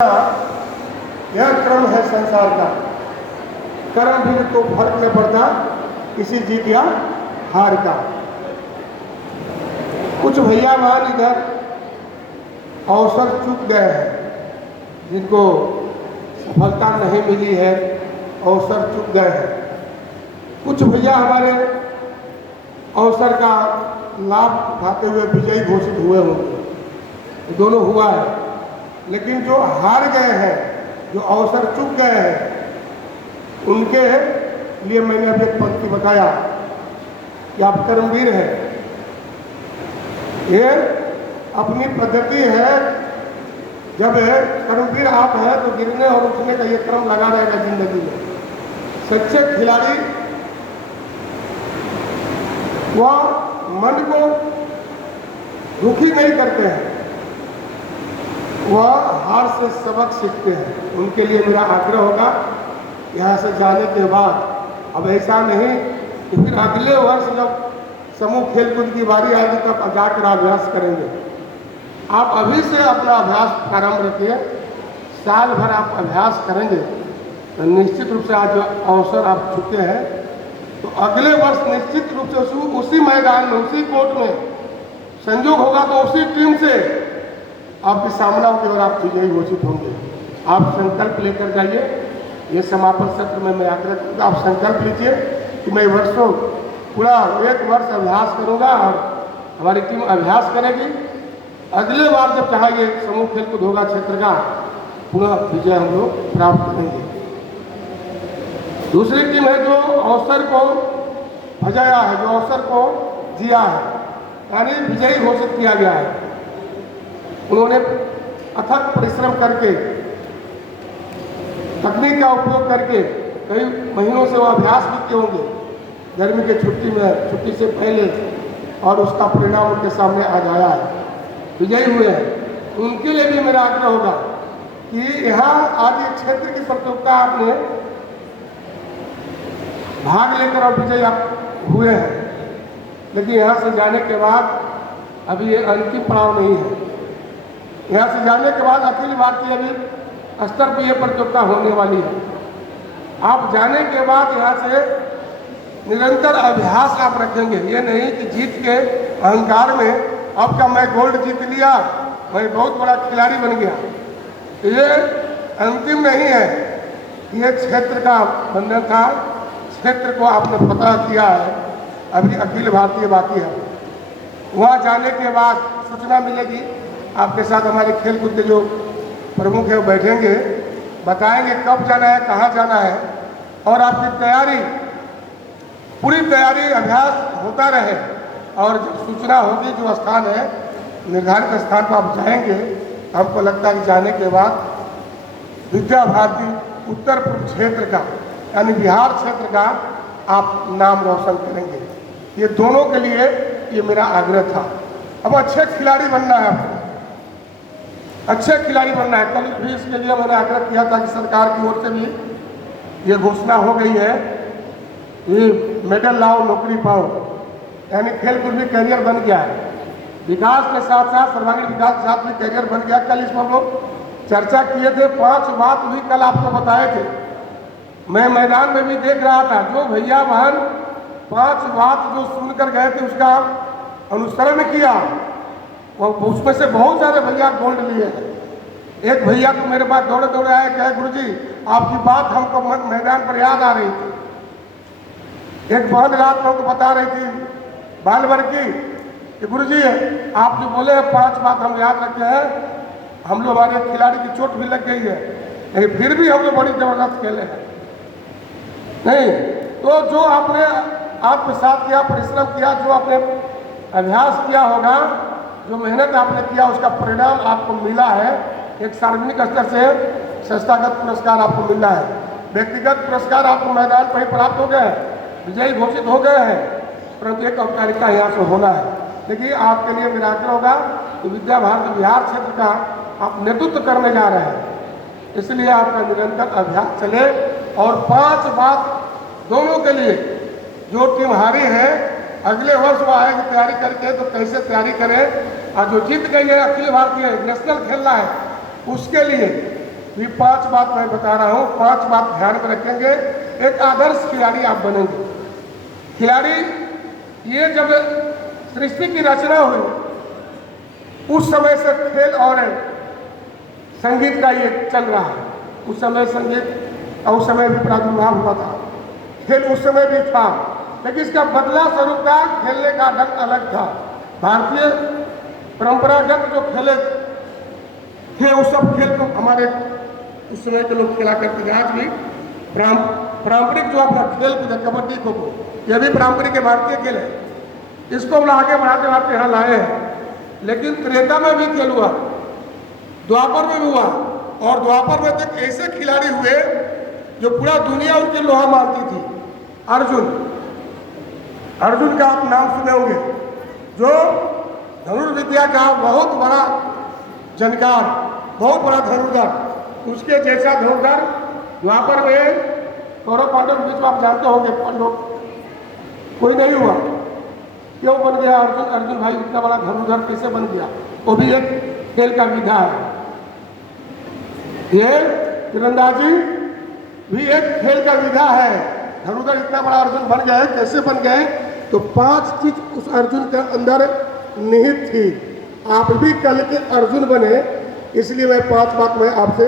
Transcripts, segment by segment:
यह क्रम है संसार का। कर्म भी तो फर्क नहीं पड़ता किसी जीत या हार का। कुछ भैया मान इधर अवसर चूक गए हैं, जिनको सफलता नहीं मिली है, अवसर चूक गए हैं। कुछ भैया हमारे अवसर का लाभ उठाते हुए विजयी घोषित हुए होंगे, दोनों हुआ है। लेकिन जो हार गए हैं, जो अवसर चूक गए हैं, उनके लिए मैंने अभी एक पंक्ति बताया कि आप कर्मवीर हैं। ये अपनी पद्धति है। जब कर्मवीर आप हैं तो गिरने और उठने का ये क्रम लगा रहेगा जिंदगी में। सच्चे खिलाड़ी वह मन को दुखी नहीं करते हैं, वह हार से सबक सीखते हैं। उनके लिए मेरा आग्रह होगा, यहाँ से जाने के बाद अब ऐसा नहीं कि फिर अगले वर्ष जब समूह खेलकूद की बारी आएगी तब जाकर अभ्यास करेंगे। आप अभी से अपना अभ्यास प्रारंभ रखिए। साल भर आप अभ्यास करेंगे तो निश्चित रूप से आज जो अवसर आप चुके हैं, तो अगले वर्ष निश्चित रूप से उसी मैदान में, उसी कोर्ट में संयोग होगा तो उसी टीम से आपके सामना होगी और आप विजयी घोषित होंगे। आप संकल्प लेकर जाइए। ये समापन सत्र में मैं आग्रह करूँगा, आप संकल्प लीजिए कि मैं वर्षों पूरा एक वर्ष अभ्यास करूँगा और हमारी टीम अभ्यास करेगी। अगले बार जब चाहेंगे समूह खेलकूद होगा क्षेत्र का, पुनः विजय हम लोग प्राप्त करेंगे। दूसरी टीम है जो अवसर को भजाया है, जो अवसर को जिया है, यानी विजयी घोषित किया गया है। उन्होंने अथक परिश्रम करके, तकनीक का उपयोग करके कई महीनों से वो अभ्यास भी किए होंगे गर्मी के छुट्टी में, छुट्टी से पहले, और उसका परिणाम उनके सामने आज आया है, विजयी हुए हैं। उनके लिए भी मेरा आग्रह होगा कि यहाँ आज एक क्षेत्र की प्रतियोगिता आपने भाग लेकर और विजयी आप हुए हैं, लेकिन यहाँ से जाने के बाद अभी ये अंतिम पड़ाव नहीं है। यहाँ से जाने के बाद अखिल भारतीय अभी स्तर पर यह प्रतियोगिता होने वाली है। आप जाने के बाद यहाँ से निरंतर अभ्यास आप रखेंगे। ये नहीं कि जीत के अहंकार में अब क्या मैं गोल्ड जीत लिया, मैं बहुत बड़ा खिलाड़ी बन गया। ये अंतिम नहीं है, ये क्षेत्र का बंधन था। क्षेत्र को आपने फतह किया है, अभी अखिल भारतीय बाकी है। वहाँ जाने के बाद सूचना मिलेगी। आपके साथ हमारे खेलकूद के जो प्रमुख हैं वो बैठेंगे, बताएंगे कब जाना है, कहाँ जाना है, और आपकी तैयारी, पूरी तैयारी, अभ्यास होता रहे। और जब सूचना होगी जो स्थान है, निर्धारित स्थान पर आप जाएंगे, तो हमको लगता है कि जाने के बाद विद्या भारती उत्तर पूर्व क्षेत्र का, यानी बिहार क्षेत्र का आप नाम रोशन करेंगे। ये दोनों के लिए ये मेरा आग्रह था। अब अच्छे खिलाड़ी बनना है, आपको अच्छे खिलाड़ी बनना है। कल भी इसके लिए मैंने आग्रह किया था कि सरकार की ओर से भी ये घोषणा हो गई है, ये मेडल लाओ नौकरी पाओ, यानी खेलकूद भी करियर बन गया है। विकास के साथ साथ, सर्वांगीण विकास के साथ भी करियर बन गया। कल इसमें हम लोग चर्चा किए थे, 5 बात भी कल आपको बताए थे। मैं मैदान में भी देख रहा था, जो भैया बहन 5 बात जो सुनकर गए थे उसका अनुसरण किया, वो उसमें से बहुत सारे भैया गोल्ड लिए हैं। एक भैया तो मेरे पास दौड़े दौड़े आए, कहे गुरुजी आपकी बात हमको मैदान पर याद आ रही थी। एक बहन रात हमको बता रही थी बाल भर की कि गुरुजी आप जो बोले 5 बात हम याद रखे हैं, हम लोग, हमारे खिलाड़ी की चोट भी लग गई है, लेकिन फिर भी हम लोग बड़ी जबरदस्त खेले हैं। नहीं तो जो आपने आत्मसात किया, परिश्रम किया, जो आपने अभ्यास किया होगा, जो मेहनत आपने किया, उसका परिणाम आपको मिला है। एक सार्वजनिक स्तर से संस्थागत पुरस्कार आपको मिला है, व्यक्तिगत पुरस्कार आपको मैदान पर ही प्राप्त हो गए, विजयी घोषित हो गए हैं, परंतु एक औपचारिकता यहाँ से होना है। देखिए, आपके लिए मेरा आग्रह होगा कि विद्या भारती बिहार क्षेत्र का आप नेतृत्व करने जा रहे हैं, इसलिए आपका निरंतर अभ्यास चले। और 5 बात दोनों के लिए, जो टीम हारी है अगले वर्ष वो आएगी तैयारी करके, तो कैसे तैयारी करें, और जो जीत गई है अखिल भारतीय नेशनल खेलना है, उसके लिए ये 5 बात मैं बता रहा हूँ, 5 बात ध्यान में रखेंगे, एक आदर्श खिलाड़ी आप बनेंगे। खिलाड़ी ये जब सृष्टि की रचना हुई उस समय से खेल और संगीत का ये चल रहा है। उस समय संगीत और उस समय भी प्रादुर्भाव हुआ था, खेल उस समय भी था, लेकिन इसका बदला स्वरूप था, खेलने का ढंग अलग था। भारतीय परंपरागत जो खेले थे उस सब खेल को हमारे उस समय के लोग खेला करते थे। आज भी पारंपरिक जो अपना खेल कूद है, कबड्डी खो खो, यह भी पारंपरिक के भारतीय खेल है, इसको हम आगे बढ़ाते बढ़ाते यहाँ लाए हैं। लेकिन त्रेता में भी खेल हुआ, द्वापर में भी हुआ, और द्वापर में तक ऐसे खिलाड़ी हुए जो पूरा दुनिया उनकी लोहा मारती थी। अर्जुन का आप नाम सुने होंगे, जो धनुर्विद्या का बहुत बड़ा जानकार, बहुत बड़ा धनुर्धर, उसके जैसा धनुर्धर द्वापर में कौरव पांडव के बीच में आप जानते होंगे, पांडव कोई नहीं हुआ। क्यों बन गया अर्जुन भाई इतना बड़ा धनुर्धर कैसे बन गया? वो भी एक खेल का विधा है। ये तीरंदाजी भी एक खेल का विधा है। धनुर्धर इतना बड़ा अर्जुन बन गए, कैसे बन गए? तो 5 चीज उस अर्जुन के अंदर निहित थी। आप भी कल के अर्जुन बने, इसलिए मैं 5 बात मैं आपसे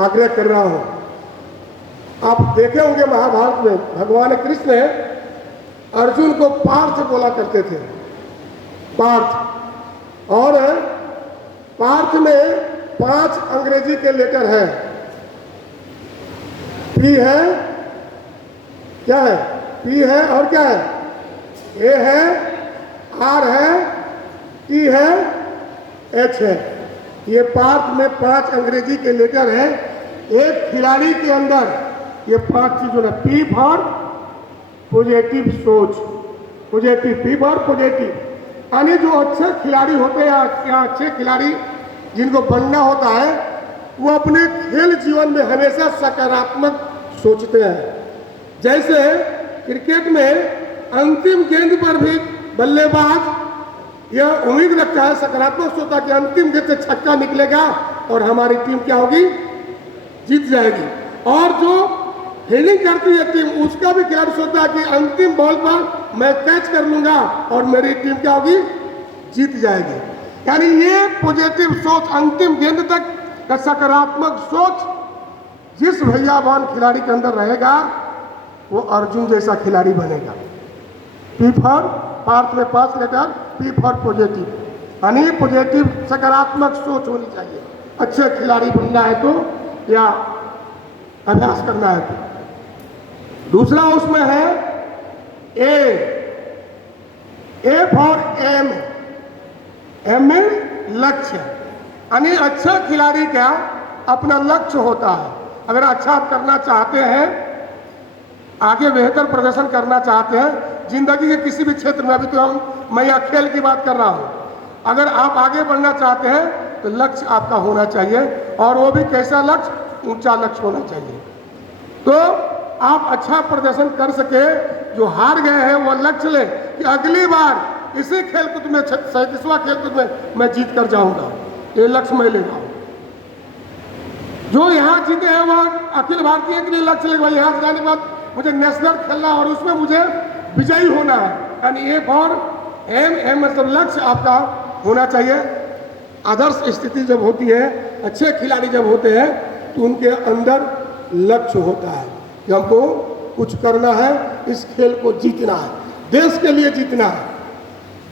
आग्रह कर रहा हूं। आप देखे होंगे महाभारत में भगवान कृष्ण अर्जुन को पार्थ बोला करते थे, पार्थ। और पार्थ में 5 अंग्रेजी के लेटर है। पी है, क्या है? पी है, और क्या है? ए है, आर है, टी है, एच है। ये पार्थ में 5 अंग्रेजी के लेटर है। एक खिलाड़ी के अंदर ये 5 चीजों है। पी फॉर पॉजिटिव सोच, पॉजिटिव, पी फॉर पॉजिटिव। यानी जो अच्छे खिलाड़ी होते हैं या अच्छे खिलाड़ी जिनको बनना होता है, वो अपने खेल जीवन में हमेशा सकारात्मक सोचते हैं। जैसे क्रिकेट में अंतिम गेंद पर भी बल्लेबाज यह उम्मीद रखता है, सकारात्मक सोचता है कि अंतिम गेंद से छक्का निकलेगा और हमारी टीम क्या होगी? जीत जाएगी। और जो फील्डिंग करती है टीम, उसका भी खिलाड़ी सोचता है कि अंतिम बॉल पर मैं कैच कर लूंगा और मेरी टीम क्या होगी? जीत जाएगी। यानी ये पॉजिटिव सोच, अंतिम गेंद तक का सकारात्मक सोच जिस भैयावान खिलाड़ी के अंदर रहेगा, वो अर्जुन जैसा खिलाड़ी बनेगा। पी फॉर, पार्थ में 5 लेटर, पी फॉर पॉजिटिव, यानी पॉजिटिव सकारात्मक सोच होनी चाहिए। अच्छे खिलाड़ी बनना है तो, या अभ्यास करना है तो। दूसरा उसमें है ए फॉर एम, एम में लक्ष्य, यानी अच्छा खिलाड़ी का अपना लक्ष्य होता है। अगर अच्छा आप करना चाहते हैं, आगे बेहतर प्रदर्शन करना चाहते हैं जिंदगी के किसी भी क्षेत्र में, अभी तो मैं यहाँ खेल की बात कर रहा हूँ, अगर आप आगे बढ़ना चाहते हैं तो लक्ष्य आपका होना चाहिए, और वो भी कैसा लक्ष्य? ऊंचा लक्ष्य होना चाहिए, तो आप अच्छा प्रदर्शन कर सके। जो हार गए हैं वो लक्ष्य ले कि अगली बार इसी खेलकूद में, 37वां खेलकूद में मैं जीत कर जाऊंगा, ये लक्ष्य मैं ले रहा हूँ। जो यहाँ जीते हैं वह अखिल भारतीय के लिए लक्ष्य ले, यहाँ से जाने के बाद मुझे नेशनल खेलना और उसमें मुझे विजयी होना है। यानी ए फॉर एम मतलब लक्ष्य आपका होना चाहिए। आदर्श स्थिति जब होती है, अच्छे खिलाड़ी जब होते हैं, तो उनके अंदर लक्ष्य होता है कि हमको कुछ करना है, इस खेल को जीतना है, देश के लिए जीतना है,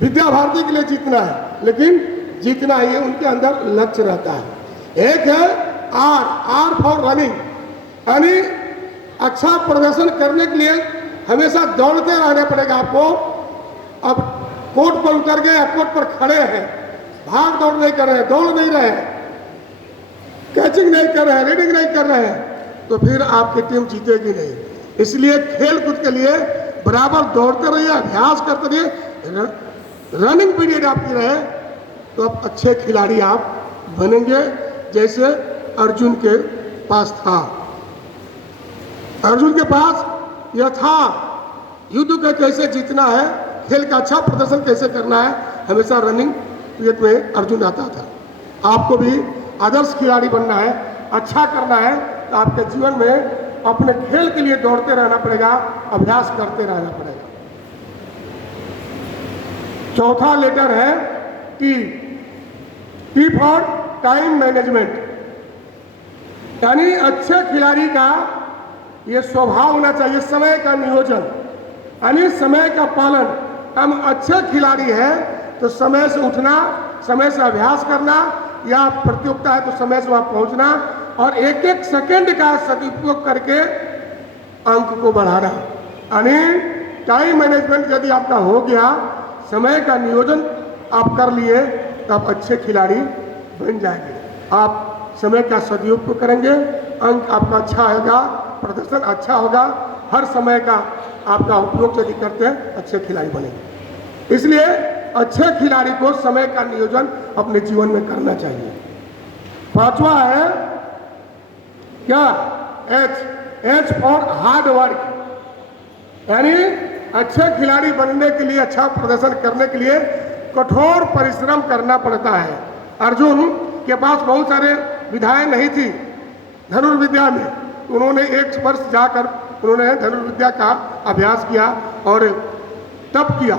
विद्या भारती के लिए जीतना है, लेकिन जीतना है, ये उनके अंदर लक्ष्य रहता है। एक है आर फॉर रनिंग, यानी अच्छा प्रदर्शन करने के लिए हमेशा दौड़ते रहना पड़ेगा आपको। अब कोर्ट पर उतर गए, अब कोर्ट पर खड़े हैं, भाग दौड़ नहीं कर रहे हैं, दौड़ नहीं रहे हैं, कैचिंग नहीं कर रहे हैं, रीडिंग नहीं कर रहे हैं, तो फिर आपकी टीम जीतेगी नहीं। इसलिए खेल कूद के लिए बराबर दौड़ते रहिए, अभ्यास करते रहिए, रनिंग पीरियड आपकी रहे, तो आप अच्छे खिलाड़ी आप बनेंगे, जैसे अर्जुन के पास था। अर्जुन के पास यह था, युद्ध को कैसे जीतना है, खेल का अच्छा प्रदर्शन कैसे करना है, हमेशा रनिंग पीरियड में अर्जुन आता था। आपको भी आदर्श खिलाड़ी बनना है, अच्छा करना है तो आपके जीवन में अपने खेल के लिए दौड़ते रहना पड़ेगा, अभ्यास करते रहना पड़ेगा। चौथा लेटर है T. T for time management, यानी अच्छे खिलाड़ी का ये स्वभाव होना चाहिए समय का नियोजन, यानी समय का पालन। हम अच्छे खिलाड़ी हैं तो समय से उठना, समय से अभ्यास करना, या प्रतियोगिता है तो समय से वहाँ पहुँचना, और एक एक सेकंड का सदुपयोग करके अंक को बढ़ाना। यानी टाइम मैनेजमेंट यदि आपका हो गया, समय का नियोजन आप कर लिए, तो आप अच्छे खिलाड़ी बन जाएंगे। आप समय का सदुपयोग करेंगे, अंक आपका अच्छा आएगा, प्रदर्शन अच्छा होगा। हर समय का आपका उपयोग यदि करते हैं, अच्छे खिलाड़ी बनेंगे। इसलिए अच्छे खिलाड़ी को समय का नियोजन अपने जीवन में करना चाहिए। पांचवा है क्या? H. H for hard work, यानी अच्छे खिलाड़ी बनने के लिए, अच्छा प्रदर्शन करने के लिए कठोर परिश्रम करना पड़ता है। अर्जुन के पास बहुत सारे विधाएं नहीं थी धनुर्विद्या में, उन्होंने 1 वर्ष जाकर उन्होंने धनुर्विद्या का अभ्यास किया और तप किया,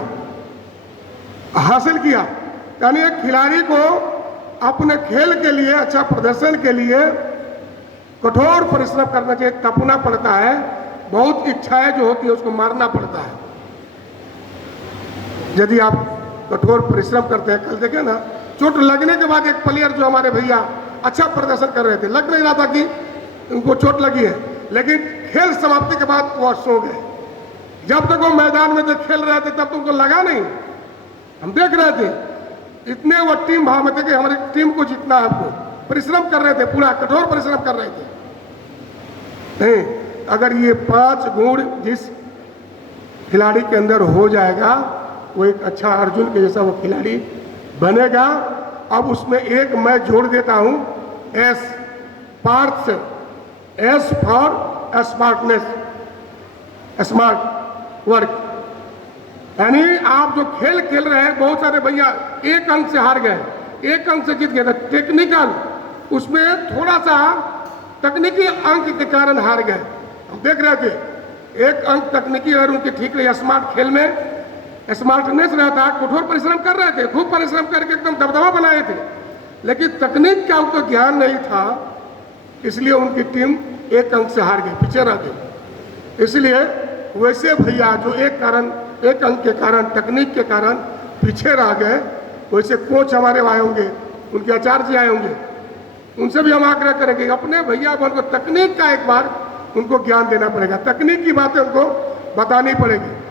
हासिल किया। यानी एक खिलाड़ी को अपने खेल के लिए, अच्छा प्रदर्शन के लिए कठोर परिश्रम करना चाहिए, तपना पड़ता है। बहुत इच्छाएं जो होती है उसको मारना पड़ता है। यदि आप कठोर परिश्रम करते हैं, कल देखे ना, चोट लगने के बाद एक प्लेयर जो हमारे भैया अच्छा प्रदर्शन कर रहे थे, लग नहीं रहा था कि उनको चोट लगी है, लेकिन खेल समाप्ति के बाद वो सो गए। जब तक वो मैदान में जब खेल रहे थे तब तो उनको लगा नहीं, हम देख रहे थे, इतने वो टीम भाव में थे कि हमारी टीम को जीतना है, आपको परिश्रम कर रहे थे, पूरा कठोर परिश्रम कर रहे थे। नहीं, अगर ये 5 गुण जिस खिलाड़ी के अंदर हो जाएगा, वो एक अच्छा अर्जुन के जैसा वो खिलाड़ी बनेगा। अब उसमें एक मैं जोड़ देता हूं, एस, पार्थ से। S for smartness, smart work, यानी आप जो खेल खेल रहे हैं, बहुत सारे भैया 1 अंक से हार गए, 1 अंक से जीत गए, तो टेक्निकल उसमें थोड़ा सा तकनीकी अंक के कारण हार गए। हम देख रहे थे 1 अंक तकनीकी अगर उनकी ठीक रही, स्मार्ट खेल में स्मार्टनेस रहता, कठोर परिश्रम कर रहे थे, खूब परिश्रम करके एकदम दबदबा बनाए थे, लेकिन तकनीक का उनको ज्ञान नहीं था, इसलिए उनकी टीम 1 अंक से हार गई, पीछे रह गई। इसलिए वैसे भैया जो 1 अंक के कारण, तकनीक के कारण पीछे रह गए, वैसे कोच हमारे आए होंगे, उनके आचार्य जी आए होंगे, उनसे भी हम आग्रह करेंगे अपने भैया को तकनीक का एक बार उनको ज्ञान देना पड़ेगा, तकनीक की बातें उनको बतानी पड़ेगी।